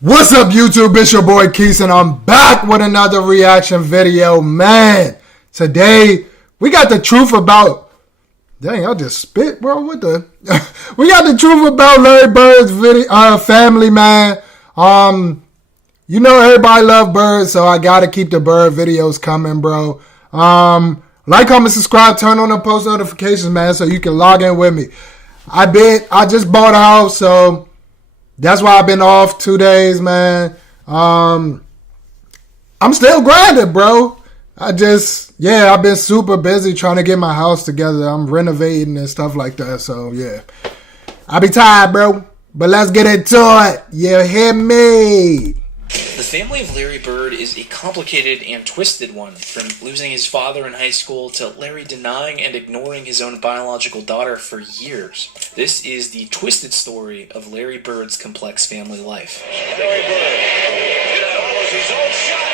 What's up, YouTube? It's your boy Keith, and I'm back with another reaction video. Man, today we got the truth about... Dang, I just spit, bro. What the... We got the truth about Larry Bird's family, man. You know everybody love Bird, so I gotta keep the Bird videos coming, bro. Like, comment, subscribe, turn on the post notifications, man, so you can log in with me. I just bought a house, so... That's why I've been off 2 days, man. I'm still grinding, bro. I've been super busy trying to get my house together. I'm renovating and stuff like that. So, yeah. I be tired, bro. But let's get into it. You hear me? The family of Larry Bird is a complicated and twisted one, from losing his father in high school to Larry denying and ignoring his own biological daughter for years. This is the twisted story of Larry Bird's complex family life. Larry Bird follows his own shot.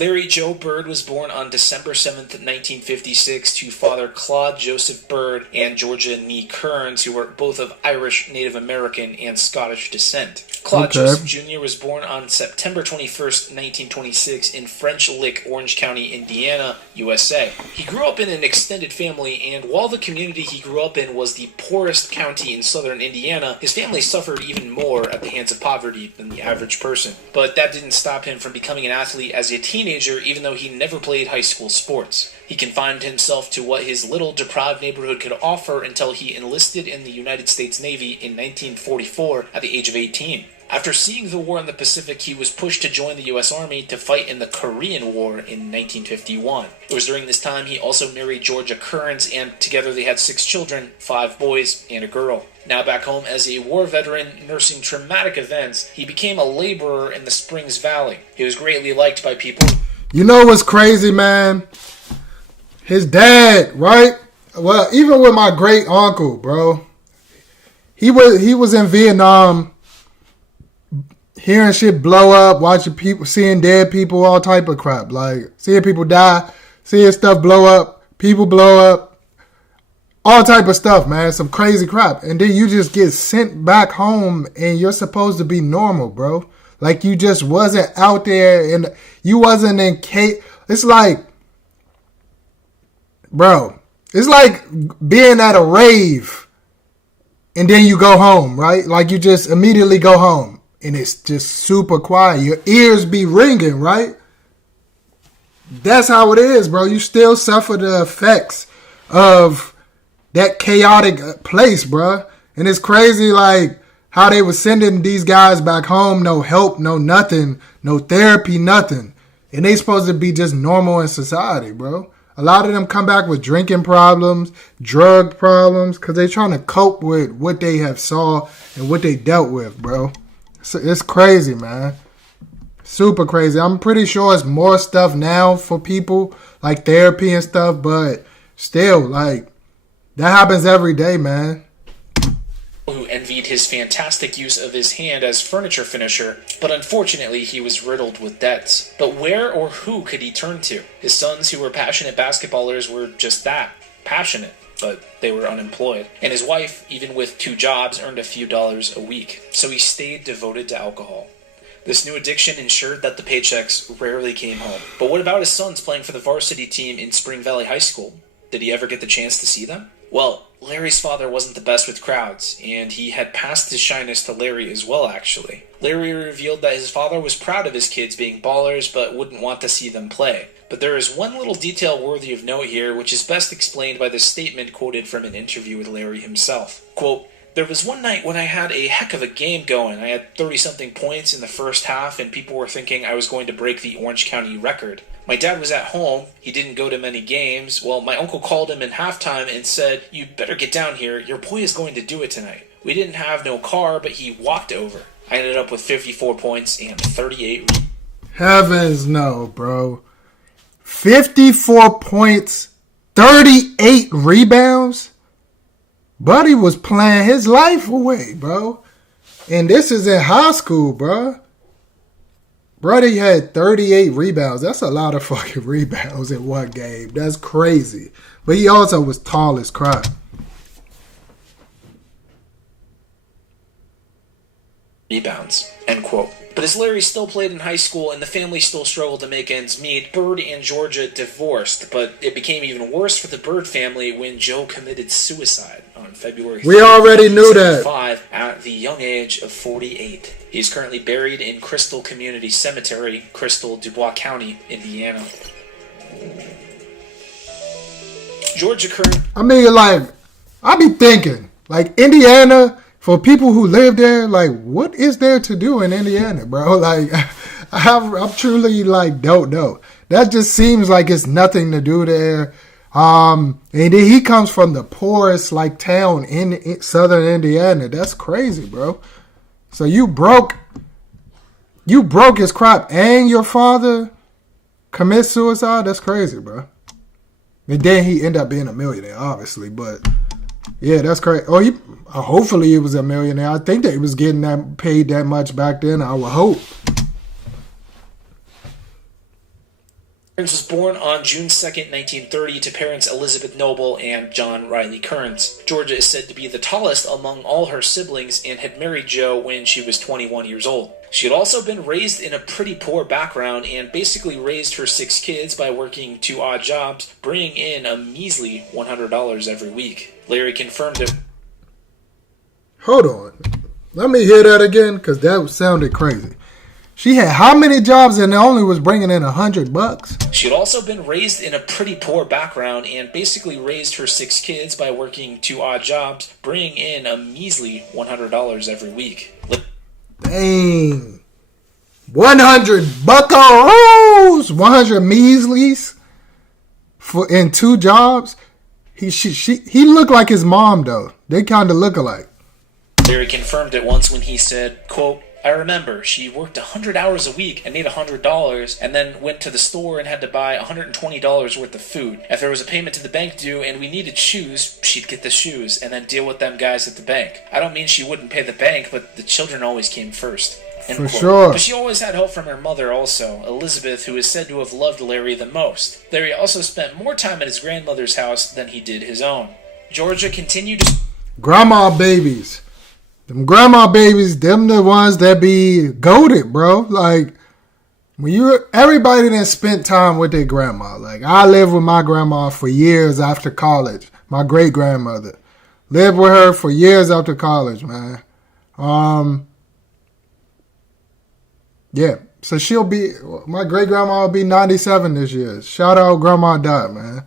Larry Joe Bird was born on December 7th, 1956 to Father Claude Joseph Bird and Georgia Nee Kearns, who were both of Irish, Native American, and Scottish descent. Claude Joseph Jr. was born on September 21st, 1926 in French Lick, Orange County, Indiana, USA. He grew up in an extended family, and while the community he grew up in was the poorest county in southern Indiana, his family suffered even more at the hands of poverty than the average person. But that didn't stop him from becoming an athlete as a teenager, even though he never played high school sports. He confined himself to what his little deprived neighborhood could offer until he enlisted in the United States Navy in 1944 at the age of 18. After seeing the war in the Pacific, he was pushed to join the U.S. Army to fight in the Korean War in 1951. It was during this time he also married Georgia Kearns, and together they had 6 children, 5 boys and a girl. Now back home as a war veteran nursing traumatic events, he became a laborer in the Springs Valley. He was greatly liked by people. You know what's crazy, man? His dad, right? Well, even with my great uncle, bro. He was in Vietnam, hearing shit blow up, watching people, seeing dead people, all type of crap. Like, seeing people die, seeing stuff blow up, people blow up, all type of stuff, man. Some crazy crap. And then you just get sent back home and you're supposed to be normal, bro. Like, you just wasn't out there and you wasn't in It's like, bro, it's like being at a rave and then you go home, right? Like, you just immediately go home. And it's just super quiet. Your ears be ringing, right? That's how it is, bro. You still suffer the effects of that chaotic place, bro. And it's crazy, like, how they were sending these guys back home. No help, no nothing, no therapy, nothing. And they supposed to be just normal in society, bro. A lot of them come back with drinking problems, drug problems, because they're trying to cope with what they have saw and what they dealt with, bro. It's crazy, man. Super crazy. I'm pretty sure it's more stuff now for people, like therapy and stuff, but still, like, that happens every day, man. Who envied his fantastic use of his hand as furniture finisher, but unfortunately he was riddled with debts. But where or who could he turn to? His sons, who were passionate basketballers, were just that, passionate. But they were unemployed. And his wife, even with 2 jobs, earned a few dollars a week. So he stayed devoted to alcohol. This new addiction ensured that the paychecks rarely came home. But what about his sons playing for the varsity team in Spring Valley High School? Did he ever get the chance to see them? Well, Larry's father wasn't the best with crowds, and he had passed his shyness to Larry as well, actually. Larry revealed that his father was proud of his kids being ballers, but wouldn't want to see them play. But there is one little detail worthy of note here, which is best explained by this statement quoted from an interview with Larry himself. Quote, "There was one night when I had a heck of a game going. I had 30-something points in the first half, and people were thinking I was going to break the Orange County record. My dad was at home. He didn't go to many games. Well, my uncle called him in halftime and said, 'You better get down here. Your boy is going to do it tonight.' We didn't have no car, but he walked over. I ended up with 54 points and 38... Heavens no, bro. 54 points, 38 rebounds? Buddy was playing his life away, bro. And this is in high school, bro. Brody had 38 rebounds. That's a lot of fucking rebounds in one game. That's crazy. But he also was tall as crap. rebounds, end quote. But as Larry still played in high school and the family still struggled to make ends meet, Bird and Georgia divorced, but it became even worse for the Bird family when Joe committed suicide on February 3rd, We already knew that. at the young age of 48. He is currently buried in Crystal Community Cemetery, Crystal, Dubois County, Indiana. Georgia current. I mean, like, I be thinking, like, Indiana, for people who live there, like, what is there to do in Indiana, bro? Like, I'm truly, like, don't know. That just seems like it's nothing to do there. And then he comes from the poorest, like, town in southern Indiana. That's crazy, bro. So you broke his crop and your father commit suicide? That's crazy, bro. And then he ended up being a millionaire, obviously, but yeah, that's crazy. Oh, hopefully he was a millionaire. I think that he was getting that paid that much back then. I would hope. Kearns was born on June 2nd, 1930, to parents Elizabeth Noble and John Riley Kearns. Georgia is said to be the tallest among all her siblings and had married Joe when she was 21 years old. She had also been raised in a pretty poor background and basically raised her 6 kids by working 2 odd jobs, bringing in a measly $100 every week. Larry confirmed it. Hold on. Let me hear that again, because that sounded crazy. She had how many jobs and only was bringing in $100? She had also been raised in a pretty poor background and basically raised her 6 kids by working 2 odd jobs, bringing in a measly $100 every week. Dang. 100 buckaroos! 100 measlies in 2 jobs? He looked like his mom, though. They kind of look alike. Larry confirmed it once when he said, quote, I remember she worked 100 hours a week and made $100 and then went to the store and had to buy $120 worth of food. If there was a payment to the bank due and we needed shoes, she'd get the shoes and then deal with them guys at the bank. I don't mean she wouldn't pay the bank, but the children always came first. End For quote. sure. But she always had help from her mother also, Elizabeth, who is said to have loved Larry the most. Larry also spent more time at his grandmother's house than he did his own. Georgia continued to... Grandma babies. Them grandma babies, them the ones that be goated, bro. Like, everybody that spent time with their grandma. Like, I lived with my grandma for years after college. My great grandmother. Lived with her for years after college, man. Yeah. So my great grandma will be 97 this year. Shout out Grandma Dot, man.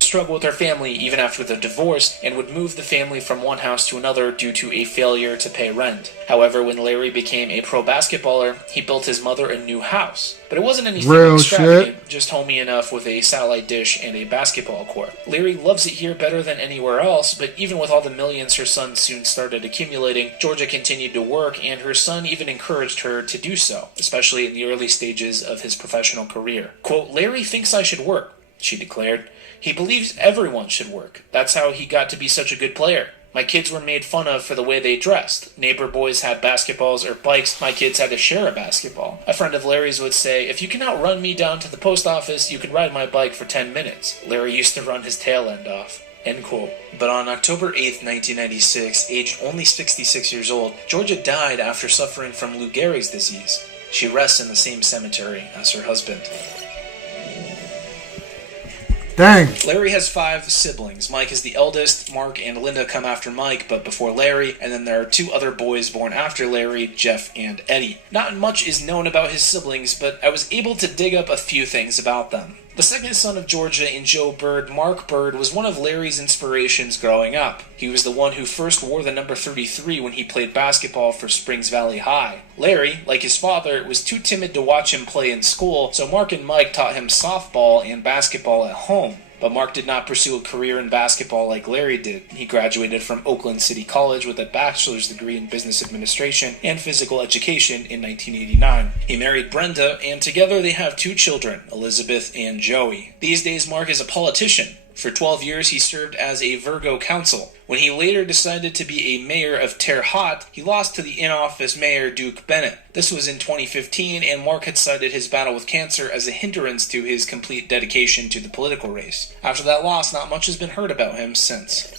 Struggle with her family even after the divorce and would move the family from one house to another due to a failure to pay rent. However, when Larry became a pro basketballer, he built his mother a new house. But it wasn't anything Real extravagant, shit. just homey enough with a satellite dish and a basketball court. Larry loves it here better than anywhere else, but even with all the millions her son soon started accumulating, Georgia continued to work and her son even encouraged her to do so, especially in the early stages of his professional career. Quote, Larry thinks I should work, she declared. He believes everyone should work. That's how he got to be such a good player. My kids were made fun of for the way they dressed. Neighbor boys had basketballs or bikes. My kids had to share a basketball. A friend of Larry's would say, if you can outrun me down to the post office, you can ride my bike for 10 minutes. Larry used to run his tail end off. End quote. But on October 8th, 1996, aged only 66 years old, Georgia died after suffering from Lou Gehrig's disease. She rests in the same cemetery as her husband. Dang. Larry has 5 siblings. Mike is the eldest. Mark and Linda come after Mike, but before Larry. And then there are 2 other boys born after Larry, Jeff and Eddie. Not much is known about his siblings, but I was able to dig up a few things about them. The second son of Georgia and Joe Bird, Mark Bird, was one of Larry's inspirations growing up. He was the one who first wore the number 33 when he played basketball for Springs Valley High. Larry, like his father, was too timid to watch him play in school, so Mark and Mike taught him softball and basketball at home. But Mark did not pursue a career in basketball like Larry did. He graduated from Oakland City College with a bachelor's degree in business administration and physical education in 1989. He married Brenda, and together they have 2 children, Elizabeth and Joey. These days, Mark is a politician. For 12 years, he served as a Virgo council. When he later decided to be a mayor of Terre Haute, he lost to the in-office mayor Duke Bennett. This was in 2015, and Mark had cited his battle with cancer as a hindrance to his complete dedication to the political race. After that loss, not much has been heard about him since.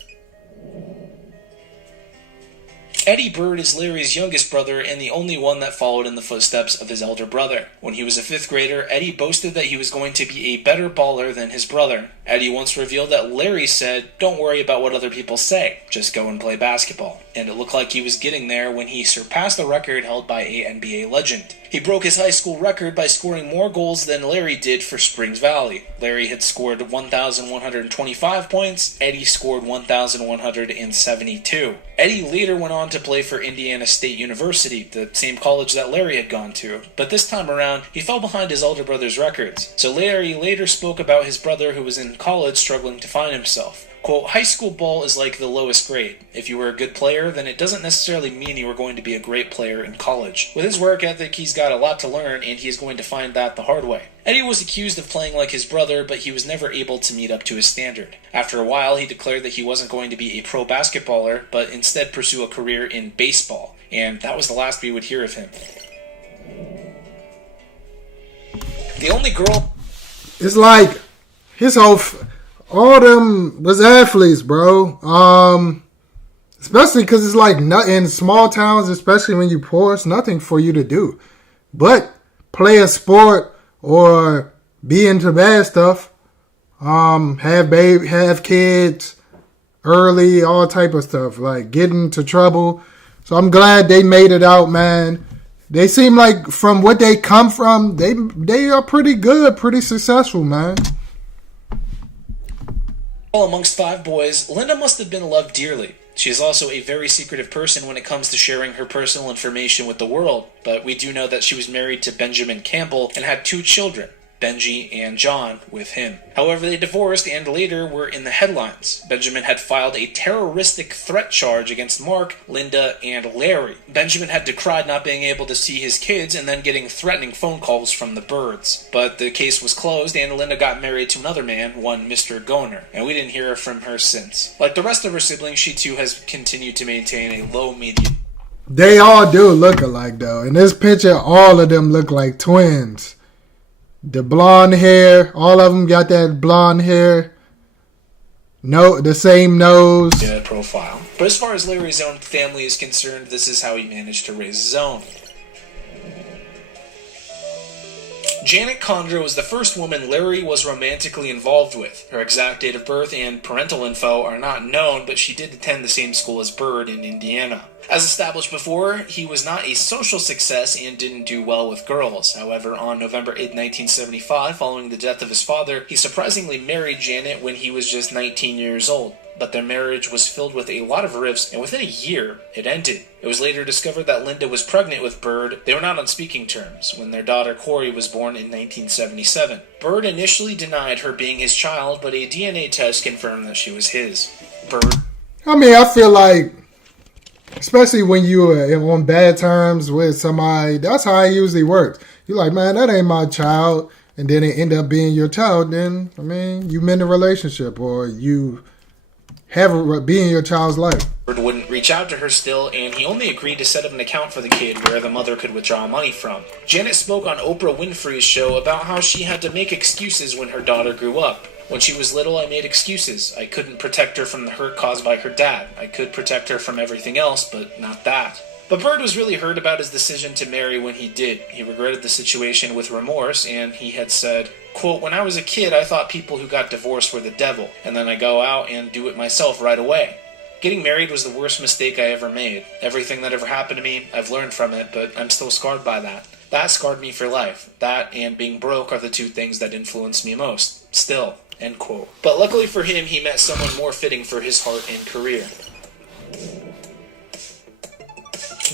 Eddie Bird is Larry's youngest brother and the only one that followed in the footsteps of his elder brother. When he was a 5th grader, Eddie boasted that he was going to be a better baller than his brother. Eddie once revealed that Larry said, "Don't worry about what other people say, just go and play basketball." And it looked like he was getting there when he surpassed the record held by a NBA legend. He broke his high school record by scoring more goals than Larry did for Springs Valley. Larry had scored 1,125 points, Eddie scored 1,172. Eddie later went on to play for Indiana State University, the same college that Larry had gone to. But this time around, he fell behind his older brother's records. So Larry later spoke about his brother who was in college struggling to find himself. Quote, "High school ball is like the lowest grade. If you were a good player, then it doesn't necessarily mean you were going to be a great player in college. With his work ethic, he's got a lot to learn, and he is going to find that the hard way." Eddie was accused of playing like his brother, but he was never able to meet up to his standard. After a while, he declared that he wasn't going to be a pro basketballer, but instead pursue a career in baseball. And that was the last we would hear of him. The only girl... It's like his whole... all them was athletes, bro. Especially because it's like in small towns, especially when you're poor, it's nothing for you to do but play a sport or be into bad stuff. Have kids early, all type of stuff, like get into trouble. So I'm glad they made it out, man. They seem like from what they come from, they are pretty good, pretty successful, man. Amongst 5 boys, Linda must have been loved dearly. She is also a very secretive person when it comes to sharing her personal information with the world, but we do know that she was married to Benjamin Campbell and had 2 children, Benji and John, with him. However, they divorced and later were in the headlines. Benjamin had filed a terroristic threat charge against Mark, Linda, and Larry. Benjamin had decried not being able to see his kids and then getting threatening phone calls from the Birds. But the case was closed and Linda got married to another man, one Mr. Goner, and we didn't hear from her since. Like the rest of her siblings, she too has continued to maintain a low media. They all do look alike, though. In this picture, all of them look like twins. The blonde hair, all of them got that blonde hair. No, the same nose. Profile. But as far as Larry's own family is concerned, this is how he managed to raise his own. Janet Condra was the first woman Larry was romantically involved with. Her exact date of birth and parental info are not known, but she did attend the same school as Bird in Indiana. As established before, he was not a social success and didn't do well with girls. However, on November 8, 1975, following the death of his father, he surprisingly married Janet when he was just 19 years old. But their marriage was filled with a lot of rifts, and within a year, it ended. It was later discovered that Linda was pregnant with Bird. They were not on speaking terms when their daughter Corey was born in 1977. Bird initially denied her being his child, but a DNA test confirmed that she was his. Bird. I mean, I feel like, especially when you are on bad terms with somebody, that's how it usually works. You're like, man, that ain't my child, and then it end up being your child, then, I mean, you mend a relationship, or you have her be in your child's life. Bird wouldn't reach out to her still, and he only agreed to set up an account for the kid where the mother could withdraw money from. Janet spoke on Oprah Winfrey's show about how she had to make excuses when her daughter grew up. When she was little, I made excuses. I couldn't protect her from the hurt caused by her dad. I could protect her from everything else, but not that. But Bird was really hurt about his decision to marry when he did. He regretted the situation with remorse, and he had said, quote, "When I was a kid, I thought people who got divorced were the devil, and then I go out and do it myself right away. Getting married was the worst mistake I ever made. Everything that ever happened to me, I've learned from it, but I'm still scarred by that. That scarred me for life. That and being broke are the 2 things that influenced me most. Still." End quote. But luckily for him, he met someone more fitting for his heart and career.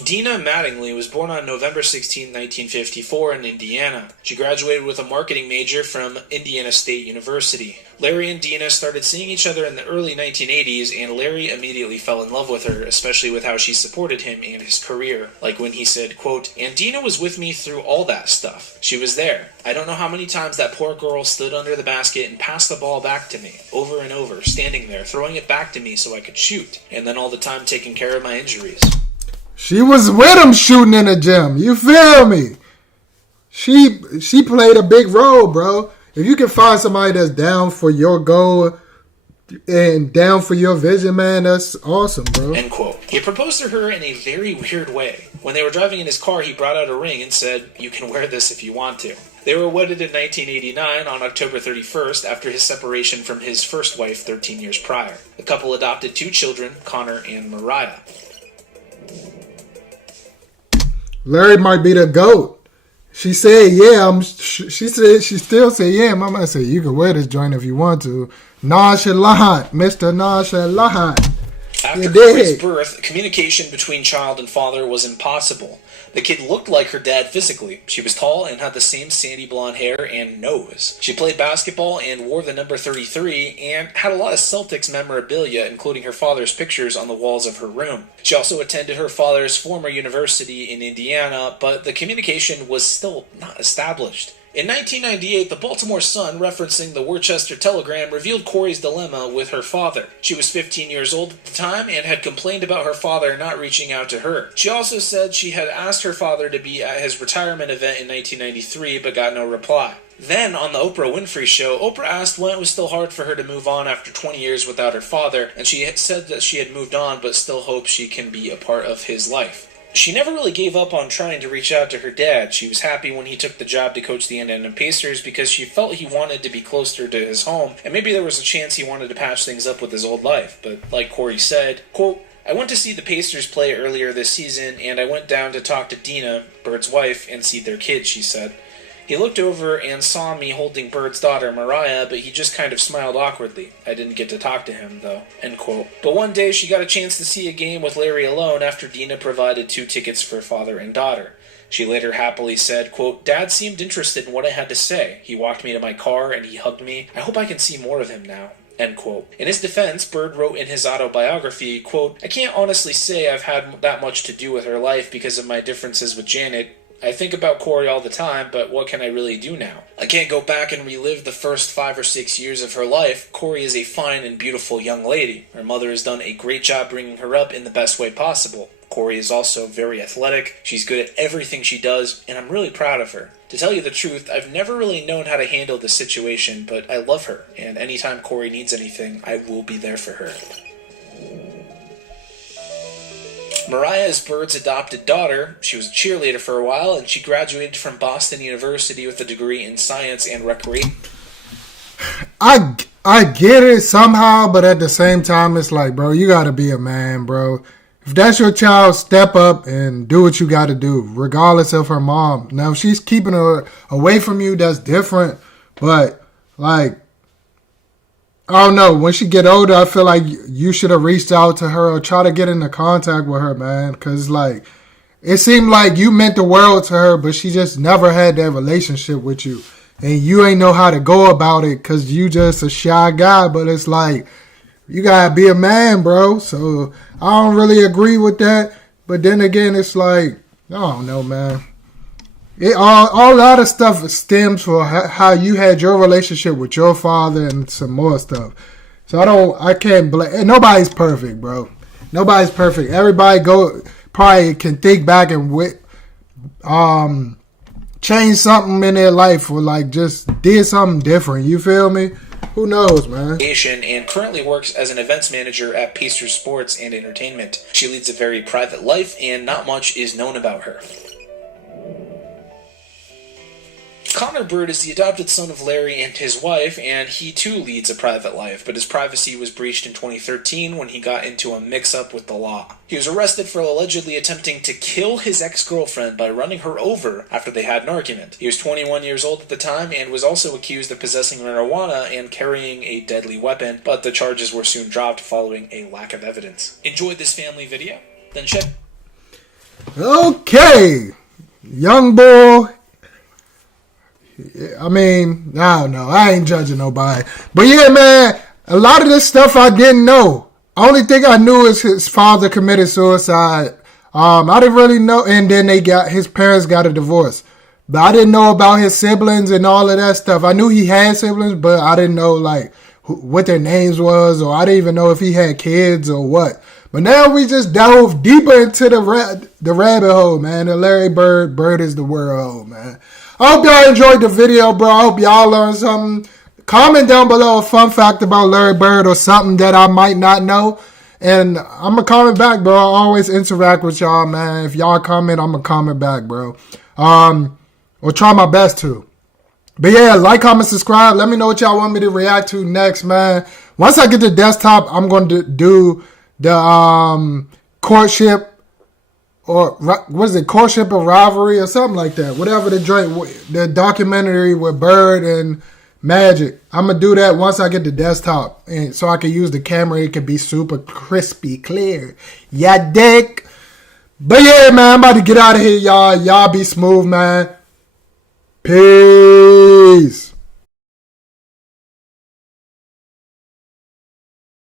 Dina Mattingly was born on November 16, 1954 in Indiana. She graduated with a marketing major from Indiana State University. Larry and Dina started seeing each other in the early 1980s, and Larry immediately fell in love with her, especially with how she supported him and his career. Like when he said, quote, "And Dina was with me through all that stuff. She was there. I don't know how many times that poor girl stood under the basket and passed the ball back to me, over and over, standing there, throwing it back to me so I could shoot, and then all the time taking care of my injuries." She was with him shooting in the gym. You feel me? She played a big role, bro. If you can find somebody that's down for your goal and down for your vision, man. That's awesome, bro. End quote. He proposed to her in a very weird way. When they were driving in his car, he brought out a ring and said, "You can wear this if you want to." They were wedded in 1989 on October 31st after his separation from his first wife 13 years prior. The couple adopted 2 children, Connor and Mariah. Larry might be the GOAT. She said, yeah. She still said, yeah. Mama said, you can wear this joint if you want to. Nonchalant, Mr. Nonchalant. After Corey's birth, communication between child and father was impossible. The kid looked like her dad physically. She was tall and had the same sandy blonde hair and nose. She played basketball and wore the number 33 and had a lot of Celtics memorabilia, including her father's pictures on the walls of her room. She also attended her father's former university in Indiana, but the communication was still not established. In 1998, the Baltimore Sun, referencing the Worcester Telegram, revealed Corey's dilemma with her father. She was 15 years old at the time and had complained about her father not reaching out to her. She also said she had asked her father to be at his retirement event in 1993 but got no reply. Then, on the Oprah Winfrey Show, Oprah asked when it was still hard for her to move on after 20 years without her father, and she had said that she had moved on but still hopes she can be a part of his life. She never really gave up on trying to reach out to her dad. She was happy when he took the job to coach the Indiana Pacers because she felt he wanted to be closer to his home, and maybe there was a chance he wanted to patch things up with his old life. But like Corey said, quote, "I went to see the Pacers play earlier this season, and I went down to talk to Dina, Bird's wife, and see their kid," she said. "He looked over and saw me holding Bird's daughter, Mariah, but he just kind of smiled awkwardly. I didn't get to talk to him, though." End quote. But one day she got a chance to see a game with Larry alone after Dina provided 2 tickets for father and daughter. She later happily said, quote, "Dad seemed interested in what I had to say. He walked me to my car and he hugged me. I hope I can see more of him now." End quote. In his defense, Bird wrote in his autobiography, quote, "I can't honestly say I've had that much to do with her life because of my differences with Janet. I think about Corey all the time, but what can I really do now? I can't go back and relive the first 5 or 6 years of her life. Corey is a fine and beautiful young lady. Her mother has done a great job bringing her up in the best way possible. Corey is also very athletic. She's good at everything she does, and I'm really proud of her. To tell you the truth, I've never really known how to handle this situation, but I love her, and anytime Corey needs anything, I will be there for her." Mariah is Bird's adopted daughter. She was a cheerleader for a while, and she graduated from Boston University with a degree in science and recreation. I get it somehow, but at the same time, it's like, bro, you gotta be a man, bro. If that's your child, step up and do what you gotta do, regardless of her mom. Now, if she's keeping her away from you, that's different. But, like, I don't know. When she get older, I feel like you should have reached out to her or try to get into contact with her, man. Because, like, it seemed like you meant the world to her, but she just never had that relationship with you. And you ain't know how to go about it because you just a shy guy. But it's like, you got to be a man, bro. So I don't really agree with that. But then again, it's like, I don't know, man. All lot of stuff stems from how you had your relationship with your father and some more stuff. So I can't blame. Nobody's perfect, bro. Nobody's perfect. Everybody probably can think back and change something in their life or like just did something different. You feel me? Who knows, man? And currently works as an events manager at Pacers Sports and Entertainment. She leads a very private life and not much is known about her. Connor Bird is the adopted son of Larry and his wife, and he too leads a private life, but his privacy was breached in 2013 when he got into a mix-up with the law. He was arrested for allegedly attempting to kill his ex-girlfriend by running her over after they had an argument. He was 21 years old at the time and was also accused of possessing marijuana and carrying a deadly weapon, but the charges were soon dropped following a lack of evidence. Enjoyed this family video? Then check. Okay, young boy. I mean, I don't know. I ain't judging nobody. But yeah, man, a lot of this stuff I didn't know. Only thing I knew is his father committed suicide. I didn't really know. And then his parents got a divorce. But I didn't know about his siblings and all of that stuff. I knew he had siblings, but I didn't know like what their names was, or I didn't even know if he had kids or what. But now we just dove deeper into the rabbit hole, man. And Larry Bird is the world, man. I hope y'all enjoyed the video, bro. I hope y'all learned something. comment down below a fun fact about Larry Bird or something that I might not know. And I'm going to comment back, bro. I always interact with y'all, man. If y'all comment, I'm going to comment back, bro. Or try my best to. But yeah, like, comment, subscribe. Let me know what y'all want me to react to next, man. Once I get the desktop, I'm going to do the courtship, or what is it, courtship or rivalry or something like that. Whatever the documentary with Bird and Magic. I'm going to do that once I get the desktop. And so I can use the camera. It can be super crispy clear. Yeah, dick. But yeah, man, I'm about to get out of here, y'all. Y'all be smooth, man. Peace.